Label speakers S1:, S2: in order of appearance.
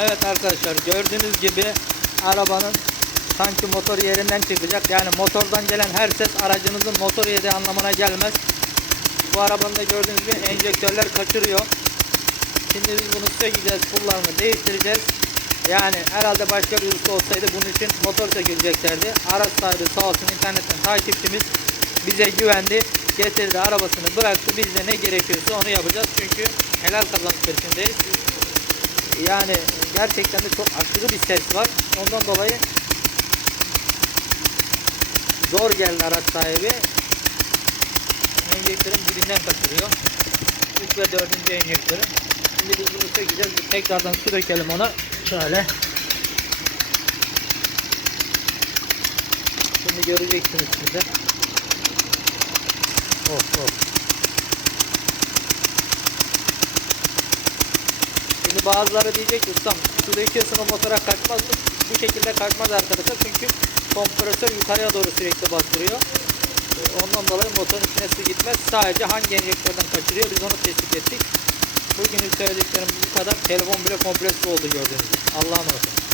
S1: Evet arkadaşlar gördüğünüz gibi arabanın sanki motor yerinden çıkacak. Yani motordan gelen her ses aracınızın motor yedi anlamına gelmez. Bu arabanın da gördüğünüz gibi enjektörler kaçırıyor. Şimdi biz bunu sökeceğiz, pullarını değiştireceğiz. Yani herhalde başka bir usta olsaydı bunun için motor söküleceklerdi. Araç sahibi sağ olsun internetten takipçimiz bize güvendi. Getirdi arabasını bıraktı. Biz de ne gerekiyorsa onu yapacağız. Çünkü helal kazanç peşindeyiz. Yani gerçekten de çok aşırı bir ses var. Ondan dolayı zor geldi araç sahibi. Enjektörün dibinden kaçırıyor. 3 ve 4. enjektörü. Şimdi biz bunu sökeceğiz. Bir Tekrardan su dökelim ona. Şöyle. Şimdi göreceksiniz siz de. Of of. Bazıları diyecek ki ustam döküyorsun o motora kaçmaz mı? Bu şekilde kaçmaz arkadaşlar çünkü kompresör yukarıya doğru sürekli bastırıyor. Ee, Ondan dolayı motorun içine su gitmez. Sadece hangi enjektörden kaçırıyor biz onu tespit ettik. Bugünün söylediklerim bu kadar. Telefon bile komple su oldu gördüğünüz gibi. Allah'a emanet.